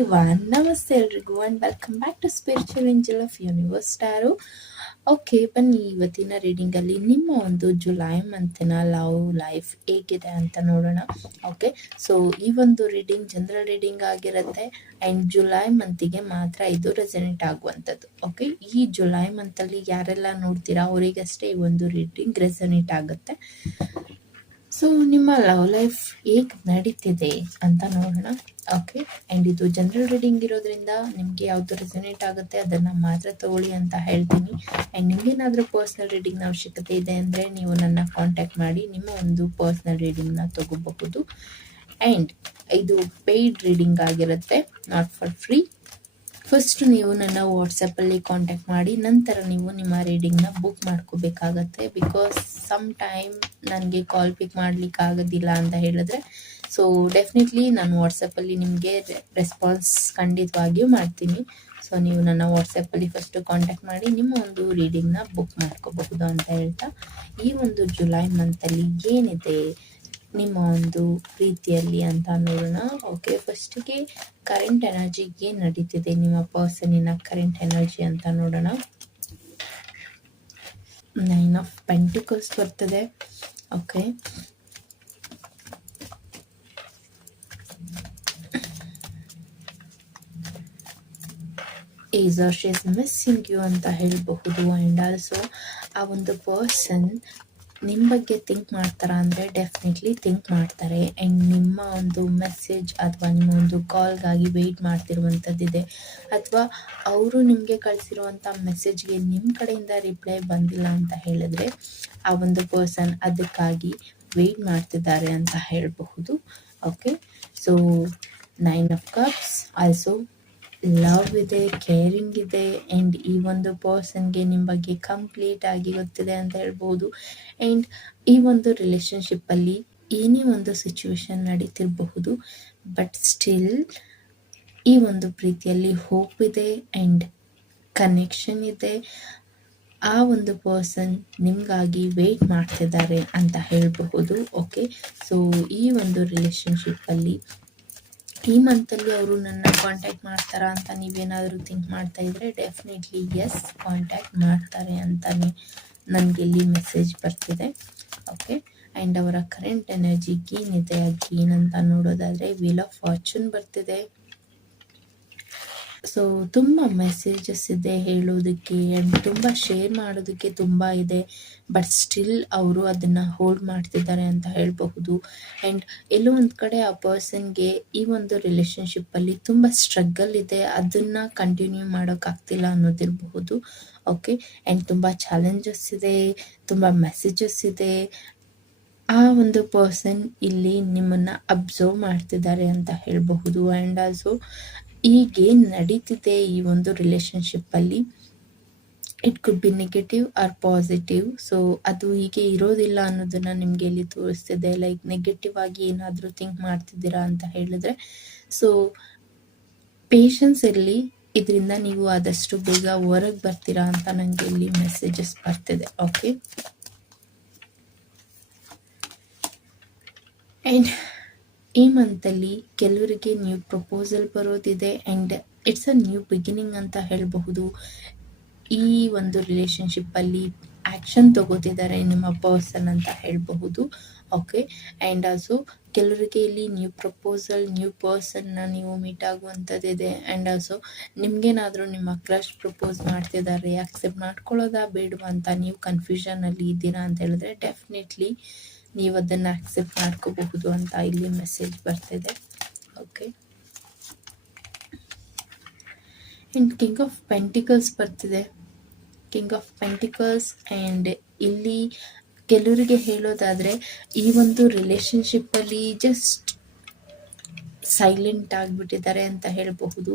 Everyone, ನಮಸ್ತೆ ಎಲ್ರಿಗೂ and welcome back to spiritual angel of universe tarot. Okay, ಬನ್ನಿ ಇವತ್ತಿನ ರೀಡಿಂಗಲ್ಲಿ ನಿಮ್ಮ ಒಂದು ಜುಲೈ ಮಂತಿನ ಲವ್ ಲೈಫ್ ಹೇಗಿದೆ ಅಂತ ನೋಡೋಣ. ಓಕೆ, ಸೊ ಈ ಒಂದು ರೀಡಿಂಗ್ ಜನರಲ್ ರೀಡಿಂಗ್ ಆಗಿರುತ್ತೆ ಆ್ಯಂಡ್ ಜುಲೈ ಮಂತಿಗೆ ಮಾತ್ರ ಇದು ರೆಸನೇಟ್ ಆಗುವಂಥದ್ದು. ಓಕೆ, ಈ ಜುಲೈ ಮಂತಲ್ಲಿ ಯಾರೆಲ್ಲ ನೋಡ್ತೀರಾ ಅವರಿಗಷ್ಟೇ ಈ ಒಂದು ರೀಡಿಂಗ್ ರೆಸನೇಟ್ ಆಗುತ್ತೆ. ಸೊ ನಿಮ್ಮ ಲವ್ ಲೈಫ್ ಹೇಗೆ ನಡೀತಿದೆ ಅಂತ ನೋಡೋಣ. ಓಕೆ, ಆ್ಯಂಡ್ ಇದು ಜನರಲ್ ರೀಡಿಂಗ್ ಇರೋದ್ರಿಂದ ನಿಮಗೆ ಯಾವುದು ರೆಸನೇಟ್ ಆಗುತ್ತೆ ಅದನ್ನು ಮಾತ್ರ ತಗೊಳ್ಳಿ ಅಂತ ಹೇಳ್ತೀನಿ. ಆ್ಯಂಡ್ ನಿಮಗೇನಾದರೂ ಪರ್ಸ್ನಲ್ ರೀಡಿಂಗ್ನ ಅವಶ್ಯಕತೆ ಇದೆ ಅಂದರೆ ನೀವು ನನ್ನ ಕಾಂಟ್ಯಾಕ್ಟ್ ಮಾಡಿ ನಿಮ್ಮ ಒಂದು ಪರ್ಸ್ನಲ್ ರೀಡಿಂಗ್ನ ತಗೋಬಹುದು. ಆ್ಯಂಡ್ ಇದು ಪೇಯ್ಡ್ ರೀಡಿಂಗ್ ಆಗಿರುತ್ತೆ, ನಾಟ್ ಫಾರ್ ಫ್ರೀ. ಫಸ್ಟ್ ನೀವು ನನ್ನ ವಾಟ್ಸಪ್ಪಲ್ಲಿ ಕಾಂಟ್ಯಾಕ್ಟ್ ಮಾಡಿ ನಂತರ ನೀವು ನಿಮ್ಮ ರೀಡಿಂಗ್ನ ಬುಕ್ ಮಾಡ್ಕೋಬೇಕಾಗತ್ತೆ. ಬಿಕಾಸ್ ಸಮ್ ಟೈಮ್ ನನಗೆ ಕಾಲ್ ಪಿಕ್ ಮಾಡಲಿಕ್ಕೆ ಆಗೋದಿಲ್ಲ ಅಂತ ಹೇಳಿದ್ರೆ ಸೊ ಡೆಫಿನೆಟ್ಲಿ ನಾನು ವಾಟ್ಸಪ್ಪಲ್ಲಿ ನಿಮಗೆ ರೆಸ್ಪಾನ್ಸ್ ಖಂಡಿತವಾಗಿಯೂ ಮಾಡ್ತೀನಿ. ಸೊ ನೀವು ನನ್ನ ವಾಟ್ಸಪ್ಪಲ್ಲಿ ಫಸ್ಟು ಕಾಂಟ್ಯಾಕ್ಟ್ ಮಾಡಿ ನಿಮ್ಮ ಒಂದು ರೀಡಿಂಗ್ನ ಬುಕ್ ಮಾಡ್ಕೋಬಹುದು ಅಂತ ಹೇಳ್ತಾ, ಈ ಒಂದು ಜುಲೈ ಮಂತಲ್ಲಿ ಏನಿದೆ ನಿಮ್ಮ ಒಂದು ಪ್ರೀತಿಯಲ್ಲಿ ಅಂತ ನೋಡೋಣ. ಓಕೆ, ಫಸ್ಟಿಗೆ ಕರೆಂಟ್ ಎನರ್ಜಿ ಏನು ನಡೀತಿದೆ ನಿಮ್ಮ ಪರ್ಸನಿನ ಕರೆಂಟ್ ಎನರ್ಜಿ ಅಂತ ನೋಡೋಣ. 9 ಆಫ್ ಪೆಂಟಿಕಲ್ಸ್ ಬರ್ತದೆ. Okay, he's or she is missing you ಅಂತ ಹೇಳಬಹುದು. ಆ್ಯಂಡ್ ಆಲ್ಸೋ ಆ ಒಂದು ಪರ್ಸನ್ ನಿಮ್ಮ ಬಗ್ಗೆ ಥಿಂಕ್ ಮಾಡ್ತಾರಾ ಅಂದರೆ ಡೆಫಿನೆಟ್ಲಿ ಥಿಂಕ್ ಮಾಡ್ತಾರೆ. ಆ್ಯಂಡ್ ನಿಮ್ಮ ಒಂದು ಮೆಸೇಜ್ ಅಥವಾ ನಿಮ್ಮ ಒಂದು ಕಾಲ್ಗಾಗಿ ವೆಯ್ಟ್ ಮಾಡ್ತಿರುವಂಥದ್ದಿದೆ. ಅಥವಾ ಅವರು ನಿಮಗೆ ಕಳಿಸಿರುವಂಥ ಮೆಸೇಜ್ಗೆ ನಿಮ್ಮ ಕಡೆಯಿಂದ ರಿಪ್ಲೈ ಬಂದಿಲ್ಲ ಅಂತ ಹೇಳಿದ್ರೆ ಆ ಒಂದು ಪರ್ಸನ್ ಅದಕ್ಕಾಗಿ ವೆಯ್ಟ್ ಮಾಡ್ತಿದ್ದಾರೆ ಅಂತ ಹೇಳಬಹುದು. Okay, so 9 of cups, also love ಇದೆ, ಕೇರಿಂಗ್ ಇದೆ, ಆ್ಯಂಡ್ ಈ ಒಂದು ಪರ್ಸನ್ಗೆ ನಿಮ್ಮ ಬಗ್ಗೆ ಕಂಪ್ಲೀಟ್ ಆಗಿ ಗೊತ್ತಿದೆ ಅಂತ ಹೇಳ್ಬೋದು. ಆ್ಯಂಡ್ ಈ ಒಂದು ರಿಲೇಷನ್ಶಿಪ್ಪಲ್ಲಿ ಏನೇ ಒಂದು ಸಿಚುವೇಶನ್ ನಡೀತಿರಬಹುದು, ಬಟ್ ಸ್ಟಿಲ್ ಈ ಒಂದು ಪ್ರೀತಿಯಲ್ಲಿ ಹೋಪ್ ಇದೆ ಆ್ಯಂಡ್ ಕನೆಕ್ಷನ್ ಇದೆ. ಆ ಒಂದು ಪರ್ಸನ್ ನಿಮಗಾಗಿ ವೆಯ್ಟ್ ಮಾಡ್ತಿದ್ದಾರೆ ಅಂತ ಹೇಳಬಹುದು. ಓಕೆ, ಸೊ ಈ ಒಂದು ರಿಲೇಷನ್ಶಿಪ್ಪಲ್ಲಿ ಈ ಮಂತಲ್ಲಿ ಅವರು ನನ್ನ ಕಾಂಟ್ಯಾಕ್ಟ್ ಮಾಡ್ತಾರಾ ಅಂತ ನೀವೇನಾದರೂ ಥಿಂಕ್ ಮಾಡ್ತಾ ಇದ್ರೆ ಡೆಫಿನೆಟ್ಲಿ ಎಸ್, ಕಾಂಟ್ಯಾಕ್ಟ್ ಮಾಡ್ತಾರೆ ಅಂತಲೇ ನನಗೆ ಇಲ್ಲಿ ಮೆಸೇಜ್ ಬರ್ತಿದೆ. ಓಕೆ, ಆ್ಯಂಡ್ ಅವರ ಕರೆಂಟ್ ಎನರ್ಜಿ ಏನಿದೆ ಏನಂತ ನೋಡೋದಾದರೆ ವೀಲ್ ಆಫ್ ಫಾರ್ಚೂನ್ ಬರ್ತಿದೆ. ಸೊ ತುಂಬ ಮೆಸೇಜಸ್ ಇದೆ ಹೇಳೋದಕ್ಕೆ ಆ್ಯಂಡ್ ತುಂಬ ಶೇರ್ ಮಾಡೋದಕ್ಕೆ ತುಂಬ ಇದೆ, ಬಟ್ ಸ್ಟಿಲ್ ಅವರು ಅದನ್ನು ಹೋಲ್ಡ್ ಮಾಡ್ತಿದ್ದಾರೆ ಅಂತ ಹೇಳಬಹುದು. ಆ್ಯಂಡ್ ಎಲ್ಲೋ ಒಂದು ಕಡೆ ಆ ಪರ್ಸನ್ಗೆ ಈ ಒಂದು ರಿಲೇಷನ್ಶಿಪ್ಪಲ್ಲಿ ತುಂಬ ಸ್ಟ್ರಗಲ್ ಇದೆ, ಅದನ್ನು ಕಂಟಿನ್ಯೂ ಮಾಡೋಕ್ಕಾಗ್ತಿಲ್ಲ ಅನ್ನೋದಿರಬಹುದು. ಓಕೆ, ಆ್ಯಂಡ್ ತುಂಬ ಚಾಲೆಂಜಸ್ ಇದೆ, ತುಂಬ ಮೆಸೇಜಸ್ ಇದೆ. ಆ ಒಂದು ಪರ್ಸನ್ ಇಲ್ಲಿ ನಿಮ್ಮನ್ನು ಅಬ್ಸರ್ವ್ ಮಾಡ್ತಿದ್ದಾರೆ ಅಂತ ಹೇಳಬಹುದು. ಆ್ಯಂಡ್ ಆಲ್ಸೋ ಈಗೇನು ನಡೀತಿದೆ ಈ ಒಂದು ರಿಲೇಷನ್ಶಿಪ್ಪಲ್ಲಿ it could be negative or positive. So ಅದು ಹೀಗೆ ಇರೋದಿಲ್ಲ ಅನ್ನೋದನ್ನು ನಿಮಗೆ ಇಲ್ಲಿ ತೋರಿಸ್ತಿದೆ. ಲೈಕ್ ನೆಗೆಟಿವ್ ಆಗಿ ಏನಾದರೂ ಥಿಂಕ್ ಮಾಡ್ತಿದ್ದೀರಾ ಅಂತ ಹೇಳಿದ್ರೆ ಸೊ ಪೇಷನ್ಸ್ ಇರಲಿ, ಇದರಿಂದ ನೀವು ಆದಷ್ಟು ಬೇಗ ಹೊರಗೆ ಬರ್ತೀರಾ ಅಂತ ನನಗೆ ಇಲ್ಲಿ ಮೆಸೇಜಸ್ ಬರ್ತಿದೆ. ಓಕೆ, ಆ್ಯಂಡ್ ಈ ಮಂತಲ್ಲಿ ಕೆಲವರಿಗೆ ನ್ಯೂ ಪ್ರಪೋಸಲ್ ಬರೋದಿದೆ and it's a new beginning ಅಂತ ಹೇಳಬಹುದು. ಈ ಒಂದು ರಿಲೇಷನ್ಶಿಪ್ಪಲ್ಲಿ ಆ್ಯಕ್ಷನ್ ತಗೋತಿದ್ದಾರೆ ನಿಮ್ಮ ಪರ್ಸನ್ ಅಂತ ಹೇಳಬಹುದು. ಓಕೆ, ಆ್ಯಂಡ್ ಆಲ್ಸೋ ಕೆಲವರಿಗೆ ಇಲ್ಲಿ ನ್ಯೂ ಪ್ರಪೋಸಲ್, ನ್ಯೂ ಪರ್ಸನ್ನ ನೀವು ಮೀಟ್ ಆಗುವಂಥದ್ದಿದೆ. ಆ್ಯಂಡ್ ಆಲ್ಸೋ ನಿಮಗೇನಾದರೂ ನಿಮ್ಮ ಕ್ರಶ್ ಪ್ರಪೋಸ್ ಮಾಡ್ತಿದ್ದಾರೆ, ಆಕ್ಸೆಪ್ಟ್ ಮಾಡ್ಕೊಳ್ಳೋದಾ ಬೇಡವಾ ಅಂತ ನೀವು ಕನ್ಫ್ಯೂಷನಲ್ಲಿ ಇದ್ದೀರಾ ಅಂತ ಹೇಳಿದ್ರೆ ಡೆಫಿನೆಟ್ಲಿ ನೀವು ಅದನ್ನು ಆಕ್ಸೆಪ್ಟ್ ಮಾಡ್ಕೋಬಹುದು ಅಂತ ಇಲ್ಲಿ ಮೆಸೇಜ್ ಬರ್ತಿದೆ. Okay, and king of pentacles ಬರ್ತಿದೆ. ಕಿಂಗ್ ಆಫ್ ಪೆಂಟಿಕಲ್ಸ್ ಆ್ಯಂಡ್ ಇಲ್ಲಿ ಕೆಲವರಿಗೆ ಹೇಳೋದಾದರೆ ಈ ಒಂದು ರಿಲೇಷನ್ಶಿಪ್ಪಲ್ಲಿ ಜಸ್ಟ್ ಸೈಲೆಂಟ್ ಆಗಿಬಿಟ್ಟಿದ್ದಾರೆ ಅಂತ ಹೇಳಬಹುದು.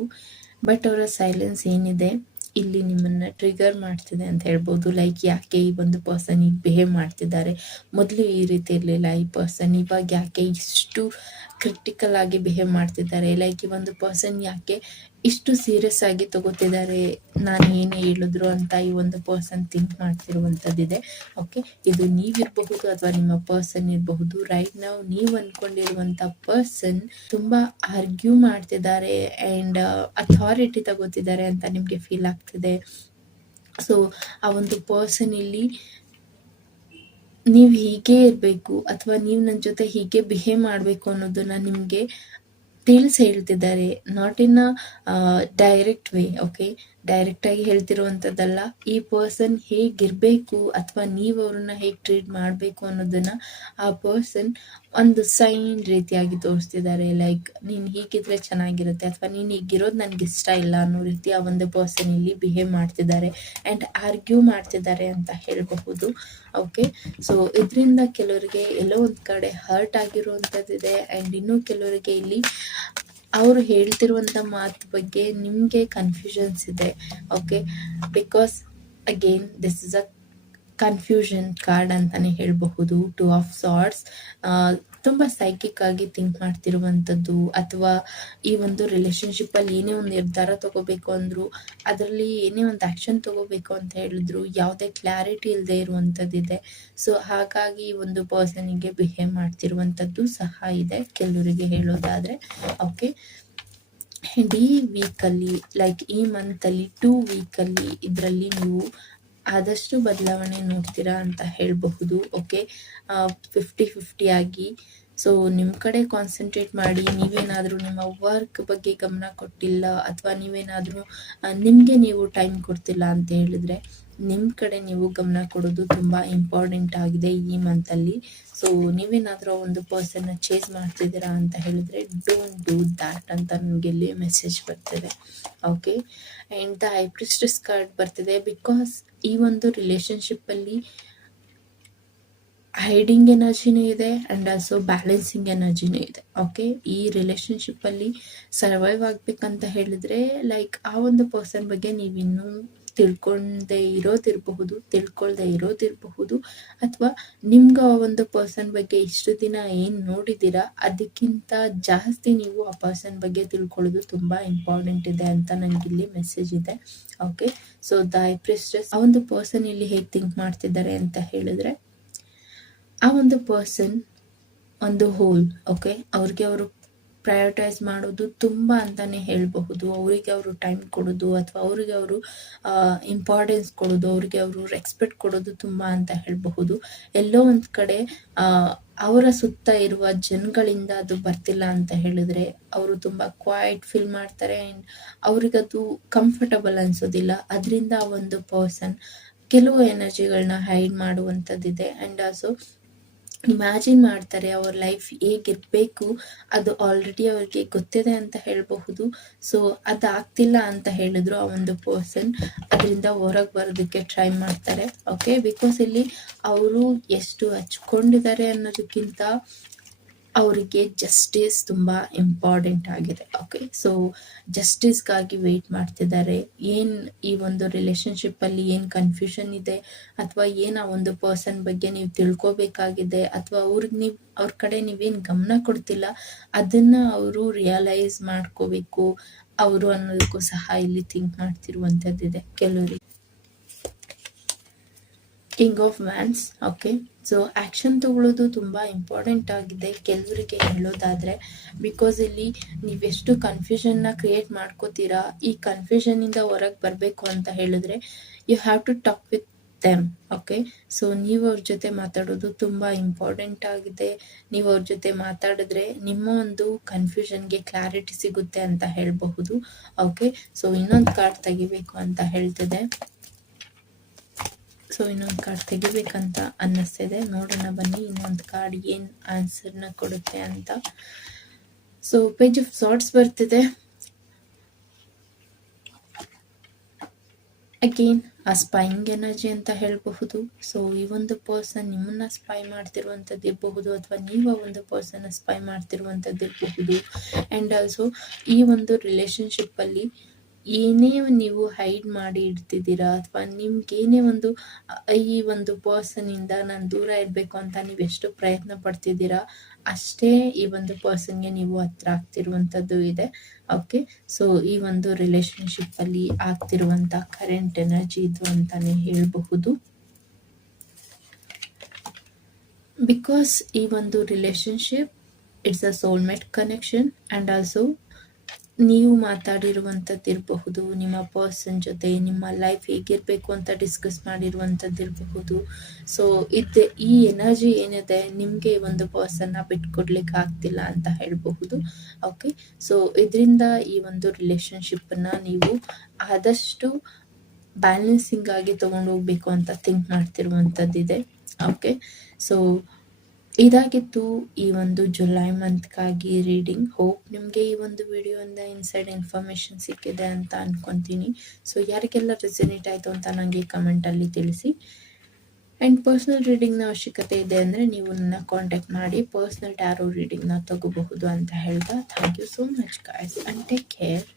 ಬಟ್ ಅವರ ಸೈಲೆನ್ಸ್ ಏನಿದೆ ಇಲ್ಲಿ ನಿಮ್ಮನ್ನು ಟ್ರಿಗರ್ ಮಾಡ್ತಿದೆ ಅಂತ ಹೇಳ್ಬೋದು. ಲೈಕ್ ಯಾಕೆ ಈ ಒಂದು ಪರ್ಸನ್ ಈಗ ಬಿಹೇವ್ ಮಾಡ್ತಿದ್ದಾರೆ, ಮೊದಲು ಈ ರೀತಿ ಇರಲಿಲ್ಲ ಈ ಪರ್ಸನ್, ಇವಾಗ ಯಾಕೆ ಇಷ್ಟು ಕ್ರಿಟಿಕಲ್ ಆಗಿ ಬಿಹೇವ್ ಮಾಡ್ತಿದ್ದಾರೆ. ಲೈಕ್ ಈ ಒಂದು ಪರ್ಸನ್ ಯಾಕೆ ಇಷ್ಟು ಸೀರಿಯಸ್ ಆಗಿ ತಗೋತಿದ್ದಾರೆ, ನಾನು ಏನೇ ಹೇಳಿದ್ರು ಅಂತ ಈ ಒಂದು ಪರ್ಸನ್ ಥಿಂಕ್ ಮಾಡ್ತಿರುವಂಥದ್ದಿದೆ. ಓಕೆ, ಇದು ನೀವಿರಬಹುದು ಅಥವಾ ನಿಮ್ಮ ಪರ್ಸನ್ ಇರಬಹುದು. ರೈಟ್ ನಾವು ನೀವು ಅನ್ಕೊಂಡಿರುವಂಥ ಪರ್ಸನ್ ತುಂಬಾ ಆರ್ಗ್ಯೂ ಮಾಡ್ತಿದ್ದಾರೆ ಆ್ಯಂಡ್ ಅಥಾರಿಟಿ ತಗೋತಿದ್ದಾರೆ ಅಂತ ನಿಮಗೆ ಫೀಲ್ ಆಗ್ತಿದೆ. ಸೊ ಆ ಒಂದು ಪರ್ಸನ್ ಇಲ್ಲಿ ನೀವು ಹೀಗೆ ಇರಬೇಕು ಅಥವಾ ನೀವು ನನ್ನ ಜೊತೆ ಹೀಗೆ ಬಿಹೇವ್ ಮಾಡಬೇಕು ಅನ್ನೋದನ್ನ ನಿಮಗೆ ತಿಳಿಸಿ ಹೇಳ್ತಿದ್ದಾರೆ. Not in a direct way. Okay, direct ಆಗಿ ಹೇಳ್ತಿರುವಂಥದ್ದಲ್ಲ. ಈ ಪರ್ಸನ್ ಹೇಗಿರಬೇಕು ಅಥವಾ ನೀವು ಅವ್ರನ್ನ ಹೇಗೆ ಟ್ರೀಟ್ ಮಾಡಬೇಕು ಅನ್ನೋದನ್ನ ಆ ಪರ್ಸನ್ ಒಂದು ಸೈನ್ ರೀತಿಯಾಗಿ ತೋರಿಸ್ತಿದ್ದಾರೆ. ಲೈಕ್ ನೀನು ಹೀಗಿದ್ರೆ ಚೆನ್ನಾಗಿರುತ್ತೆ ಅಥವಾ ನೀನು ಹೀಗಿರೋದು ನನಗೆ ಇಷ್ಟ ಇಲ್ಲ ಅನ್ನೋ ರೀತಿ ಆ ಒಂದು ಪರ್ಸನ್ ಇಲ್ಲಿ ಬಿಹೇವ್ ಮಾಡ್ತಿದ್ದಾರೆ ಆ್ಯಂಡ್ ಆರ್ಗ್ಯೂ ಮಾಡ್ತಿದ್ದಾರೆ ಅಂತ ಹೇಳಬಹುದು. ಓಕೆ, ಸೊ ಇದರಿಂದ ಕೆಲವರಿಗೆ ಎಲ್ಲೋ ಒಂದು ಕಡೆ ಹರ್ಟ್ ಆಗಿರುವಂಥದ್ದಿದೆ ಆ್ಯಂಡ್ ಇನ್ನೂ ಕೆಲವರಿಗೆ ಇಲ್ಲಿ ಅವರು ಹೇಳ್ತಿರುವಂಥ ಮಾತು ಬಗ್ಗೆ ನಿಮಗೆ ಕನ್ಫ್ಯೂಷನ್ಸ್ ಇದೆ. Okay, because again this is a confusion card ಅಂತಾನೆ ಹೇಳಬಹುದು. 2 ಆಫ್ ಸಾರ್ಟ್ಸ್ ತುಂಬ ಸೈಕಿಕ್ ಆಗಿ ಥಿಂಕ್ ಮಾಡ್ತಿರುವಂಥದ್ದು ಅಥವಾ ಈ ಒಂದು ರಿಲೇಶನ್ಶಿಪ್ಪಲ್ಲಿ ಏನೇ ಒಂದು ನಿರ್ಧಾರ ತಗೋಬೇಕು ಅಂದರು, ಅದರಲ್ಲಿ ಏನೇ ಒಂದು ಆ್ಯಕ್ಷನ್ ತಗೋಬೇಕು ಅಂತ ಹೇಳಿದ್ರು ಯಾವುದೇ ಕ್ಲಾರಿಟಿ ಇಲ್ಲದೆ ಇರುವಂಥದ್ದಿದೆ. ಸೊ ಹಾಗಾಗಿ ಈ ಒಂದು ಪರ್ಸನಿಗೆ ಬಿಹೇವ್ ಮಾಡ್ತಿರುವಂಥದ್ದು ಸಹ ಇದೆ ಕೆಲವರಿಗೆ ಹೇಳೋದಾದರೆ. ಓಕೆ, ಈ ವೀಕಲ್ಲಿ ಲೈಕ್ ಈ ಮಂತಲ್ಲಿ 2 ವೀಕಲ್ಲಿ ಇದರಲ್ಲಿ ನೀವು ಆದಷ್ಟು ಬದಲಾವಣೆ ನೋಡ್ತೀರಾ ಅಂತ ಹೇಳಬಹುದು. ಓಕೆ, 50-50 ಆಗಿ. ಸೊ ನಿಮ್ಮ ಕಡೆ ಕಾನ್ಸಂಟ್ರೇಟ್ ಮಾಡಿ. ನೀವೇನಾದರೂ ನಿಮ್ಮ ವರ್ಕ್ ಬಗ್ಗೆ ಗಮನ ಕೊಟ್ಟಿಲ್ಲ ಅಥವಾ ನೀವೇನಾದರೂ ನಿಮಗೆ ನೀವು ಟೈಮ್ ಕೊಡ್ತಿಲ್ಲ ಅಂತ ಹೇಳಿದ್ರೆ ನಿಮ್ಮ ಕಡೆ ನೀವು ಗಮನ ಕೊಡೋದು ತುಂಬ ಇಂಪಾರ್ಟೆಂಟ್ ಆಗಿದೆ ಈ ಮಂತಲ್ಲಿ. ಸೊ ನೀವೇನಾದರೂ ಒಂದು ಪರ್ಸನ್ನ ಚೇಸ್ ಮಾಡ್ತಿದ್ದೀರಾ ಅಂತ ಹೇಳಿದ್ರೆ ಡೋಂಟ್ ಡೂ ದ್ಯಾಟ್ ಅಂತ ನನಗೆ ಇಲ್ಲಿ ಮೆಸೇಜ್ ಬರ್ತಿದೆ. Okay, and the high priestess card ಬರ್ತಿದೆ. ಬಿಕಾಸ್ ಈ ಒಂದು ರಿಲೇಶನ್ಶಿಪ್ಪಲ್ಲಿ ಹೈಡಿಂಗ್ ಎನರ್ಜಿನೇ ಇದೆ ಆ್ಯಂಡ್ ಆಲ್ಸೋ ಬ್ಯಾಲೆನ್ಸಿಂಗ್ ಎನರ್ಜಿನೇ ಇದೆ. ಓಕೆ, ಈ ರಿಲೇಶನ್ಶಿಪ್ಪಲ್ಲಿ ಸರ್ವೈವ್ ಆಗಬೇಕಂತ ಹೇಳಿದರೆ ಲೈಕ್ ಆ ಒಂದು ಪರ್ಸನ್ ಬಗ್ಗೆ ನೀವಿನ್ನೂ ತಿಳ್ಕೊಳ್ದೇ ಇರೋದಿರಬಹುದು ಅಥವಾ ನಿಮ್ಗೆ ಆ ಒಂದು ಪರ್ಸನ್ ಬಗ್ಗೆ ಇಷ್ಟು ದಿನ ಏನು ನೋಡಿದ್ದೀರಾ ಅದಕ್ಕಿಂತ ಜಾಸ್ತಿ ನೀವು ಆ ಪರ್ಸನ್ ಬಗ್ಗೆ ತಿಳ್ಕೊಳ್ಳೋದು ತುಂಬ ಇಂಪಾರ್ಟೆಂಟ್ ಇದೆ ಅಂತ ನನಗಿಲ್ಲಿ ಮೆಸೇಜ್ ಇದೆ. ಓಕೆ, ಸೊ ದ ಹೈ ಪ್ರಿಸ್ಟೆಸ್ ಆ ಒಂದು ಪರ್ಸನ್ ಇಲ್ಲಿ ಹೇಗೆ ಥಿಂಕ್ ಮಾಡ್ತಿದ್ದಾರೆ ಅಂತ ಹೇಳಿದ್ರೆ ಆ ಒಂದು ಪರ್ಸನ್ ಒಂದು ಹೋಲ್. ಓಕೆ, ಅವ್ರಿಗೆ ಅವರು ಪ್ರಯಾರಿಟೈಸ್ ಮಾಡೋದು ತುಂಬ ಅಂತಲೇ ಹೇಳಬಹುದು. ಅವರಿಗೆ ಅವರು ಟೈಮ್ ಕೊಡೋದು ಅಥವಾ ಅವರಿಗೆ ಅವರು ಇಂಪಾರ್ಟೆನ್ಸ್ ಕೊಡೋದು, ಅವರಿಗೆ ಅವರು ರೆಸ್ಪೆಕ್ಟ್ ಕೊಡೋದು ತುಂಬ ಅಂತ ಹೇಳಬಹುದು. ಎಲ್ಲೋ ಒಂದು ಕಡೆ ಅವರ ಸುತ್ತ ಇರುವ ಜನಗಳಿಂದ ಅದು ಬರ್ತಿಲ್ಲ ಅಂತ ಹೇಳಿದ್ರೆ ಅವರು ತುಂಬ ಕ್ವೈಟ್ ಫೀಲ್ ಮಾಡ್ತಾರೆ ಆ್ಯಂಡ್ ಅವ್ರಿಗದು ಕಂಫರ್ಟಬಲ್ ಅನ್ಸೋದಿಲ್ಲ. ಅದರಿಂದ ಆ ಒಂದು ಪರ್ಸನ್ ಕೆಲವು ಎನರ್ಜಿಗಳನ್ನ ಹೈಡ್ ಮಾಡುವಂಥದ್ದಿದೆ ಆ್ಯಂಡ್ ಆಲ್ಸೋ ಇಮ್ಯಾಜಿನ್ ಮಾಡ್ತಾರೆ ಅವ್ರ ಲೈಫ್ ಹೇಗಿರಬೇಕು ಅದು ಆಲ್ರೆಡಿ ಅವ್ರಿಗೆ ಗೊತ್ತಿದೆ ಅಂತ ಹೇಳಬಹುದು. ಸೊ ಅದಾಗ್ತಿಲ್ಲ ಅಂತ ಹೇಳಿದ್ರು ಆ ಒಂದು ಪರ್ಸನ್ ಅದರಿಂದ ಹೊರಗೆ ಬರೋದಕ್ಕೆ ಟ್ರೈ ಮಾಡ್ತಾರೆ. ಓಕೆ, ಬಿಕಾಸ್ ಇಲ್ಲಿ ಅವರು ಎಷ್ಟು ಹಚ್ಕೊಂಡಿದ್ದಾರೆ ಅನ್ನೋದಕ್ಕಿಂತ ಅವರಿಗೆ ಜಸ್ಟಿಸ್ ತುಂಬ ಇಂಪಾರ್ಟೆಂಟ್ ಆಗಿದೆ. ಓಕೆ, ಸೊ ಜಸ್ಟಿಸ್ಗಾಗಿ ವೆಯ್ಟ್ ಮಾಡ್ತಿದ್ದಾರೆ. ಏನು ಈ ಒಂದು ರಿಲೇಶನ್ಶಿಪ್ಪಲ್ಲಿ ಏನು ಕನ್ಫ್ಯೂಷನ್ ಇದೆ ಅಥವಾ ಏನು ಆ ಒಂದು ಪರ್ಸನ್ ಬಗ್ಗೆ ನೀವು ತಿಳ್ಕೊಬೇಕಾಗಿದೆ ಅಥವಾ ಅವ್ರ ಕಡೆ ನೀವೇನು ಗಮನ ಕೊಡ್ತಿಲ್ಲ ಅದನ್ನು ಅವರು ರಿಯಲೈಸ್ ಮಾಡ್ಕೋಬೇಕು ಅವರು ಅನ್ನೋದಕ್ಕೂ ಸಹ ಇಲ್ಲಿ ಥಿಂಕ್ ಮಾಡ್ತಿರುವಂಥದ್ದಿದೆ ಕೆಲವರಿಗೆ. King of wands. Okay, so action ತಗೊಳ್ಳೋದು ತುಂಬ ಇಂಪಾರ್ಟೆಂಟ್ ಆಗಿದೆ ಕೆಲವರಿಗೆ ಹೇಳೋದಾದರೆ. ಬಿಕಾಸ್ ಇಲ್ಲಿ ನೀವೆಷ್ಟು ಕನ್ಫ್ಯೂಷನ್ನ ಕ್ರಿಯೇಟ್ ಮಾಡ್ಕೋತೀರಾ, ಈ ಕನ್ಫ್ಯೂಷನ್ನಿಂದ ಹೊರಗೆ ಬರಬೇಕು ಅಂತ ಹೇಳಿದ್ರೆ you have to talk with them. Okay, so ನೀವು ಅವ್ರ ಜೊತೆ ಮಾತಾಡೋದು ತುಂಬ ಇಂಪಾರ್ಟೆಂಟ್ ಆಗಿದೆ. ನೀವು ಅವ್ರ ಜೊತೆ ಮಾತಾಡಿದ್ರೆ ನಿಮ್ಮ ಒಂದು ಕನ್ಫ್ಯೂಷನ್ಗೆ ಕ್ಲಾರಿಟಿ ಸಿಗುತ್ತೆ ಅಂತ ಹೇಳಬಹುದು. ಓಕೆ, ಸೊ ಇನ್ನೊಂದು ಕಾರ್ಡ್ ತೆಗಿಬೇಕು ಅಂತ ಹೇಳ್ತಿದೆ. ಸೊ ಇನ್ನೊಂದು ಕಾರ್ಡ್ ತೆಗಿಬೇಕಂತ ಅನ್ನಿಸ್ತಿದೆ. ನೋಡೋಣ ಬನ್ನಿ ಇನ್ನೊಂದು ಕಾರ್ಡ್ ಏನು ಆನ್ಸರ್ನ ಕೊಡುತ್ತೆ ಅಂತ. ಸೊ ಪೇಜ್ ಆಫ್ ಸಾರ್ಟ್ಸ್ ಬರ್ತಿದೆ. ಅಗೇನ್ ಆ ಸ್ಪೈಯಿಂಗ್ ಎನರ್ಜಿ ಅಂತ ಹೇಳಬಹುದು. ಸೊ ಈ ಒಂದು ಪರ್ಸನ್ ನಿಮ್ಮನ್ನ ಸ್ಪೈ ಮಾಡ್ತಿರುವಂಥದ್ದು ಇರಬಹುದು ಅಥವಾ ನೀವು ಆ ಒಂದು ಪರ್ಸನ್ನ ಸ್ಪೈ ಮಾಡ್ತಿರುವಂಥದ್ದು ಇರಬಹುದು. ಆ್ಯಂಡ್ ಆಲ್ಸೋ ಈ ಒಂದು ರಿಲೇಶನ್ಶಿಪ್ಪಲ್ಲಿ ಏನೇ ನೀವು ಹೈಡ್ ಮಾಡಿ ಇಡ್ತಿದ್ದೀರಾ ಅಥವಾ ನಿಮ್ಗೇನೇ ಒಂದು ಈ ಒಂದು ಪರ್ಸನಿಂದ ನಾನು ದೂರ ಇರಬೇಕು ಅಂತ ನೀವು ಎಷ್ಟು ಪ್ರಯತ್ನ ಪಡ್ತಿದ್ದೀರಾ ಅಷ್ಟೇ ಈ ಒಂದು ಪರ್ಸನ್ಗೆ ನೀವು ಹತ್ರ ಆಗ್ತಿರುವಂಥದ್ದು ಇದೆ. ಓಕೆ, ಸೊ ಈ ಒಂದು ರಿಲೇಶನ್ಶಿಪ್ಪಲ್ಲಿ ಆಗ್ತಿರುವಂಥ ಕರೆಂಟ್ ಎನರ್ಜಿ ಇದು ಅಂತಲೇ ಹೇಳಬಹುದು. ಬಿಕಾಸ್ ಈ ಒಂದು relationship it's a soulmate connection and also ನೀವು ಮಾತಾಡಿರುವಂಥದ್ದು ಇರಬಹುದು, ನಿಮ್ಮ ಪರ್ಸನ್ ಜೊತೆ ನಿಮ್ಮ ಲೈಫ್ ಹೇಗಿರಬೇಕು ಅಂತ ಡಿಸ್ಕಸ್ ಮಾಡಿರುವಂಥದ್ದು ಇರಬಹುದು. ಸೊ ಈ ಎನರ್ಜಿ ಏನಿದೆ ನಿಮಗೆ ಒಂದು ಪರ್ಸನ್ನ ಬಿಟ್ಕೊಡ್ಲಿಕ್ಕೆ ಆಗ್ತಿಲ್ಲ ಅಂತ ಹೇಳಬಹುದು. ಓಕೆ, ಸೊ ಇದರಿಂದ ಈ ಒಂದು ರಿಲೇಶನ್ಶಿಪ್ಪನ್ನು ನೀವು ಆದಷ್ಟು ಬ್ಯಾಲೆನ್ಸಿಂಗ್ ಆಗಿ ತೊಗೊಂಡು ಹೋಗ್ಬೇಕು ಅಂತ ಥಿಂಕ್ ಮಾಡ್ತಿರುವಂಥದ್ದಿದೆ. ಓಕೆ, ಸೊ ಇದಾಗಿತ್ತು ಈ ಒಂದು ಜುಲೈ ಮಂತ್ಗಾಗಿ ರೀಡಿಂಗ್. ಹೋಪ್ ನಿಮಗೆ ಈ ಒಂದು ವಿಡಿಯೋಯಿಂದ ಇನ್ಸೈಡ್ ಇನ್ಫಾರ್ಮೇಷನ್ ಸಿಕ್ಕಿದೆ ಅಂತ ಅನ್ಕೊತೀನಿ. ಸೊ ಯಾರಿಗೆಲ್ಲ ರೆಸನೇಟ್ ಆಯಿತು ಅಂತ ನನಗೆ ಕಮೆಂಟಲ್ಲಿ ತಿಳಿಸಿ. ಆ್ಯಂಡ್ ಪರ್ಸ್ನಲ್ ರೀಡಿಂಗ್ನ ಅವಶ್ಯಕತೆ ಇದೆ ಅಂದರೆ ನೀವು ನನ್ನ ಕಾಂಟ್ಯಾಕ್ಟ್ ಮಾಡಿ ಪರ್ಸ್ನಲ್ ಟ್ಯಾರೋ ರೀಡಿಂಗ್ನ ತಗೋಬಹುದು ಅಂತ ಹೇಳ್ತಾ thank you so much guys and take care.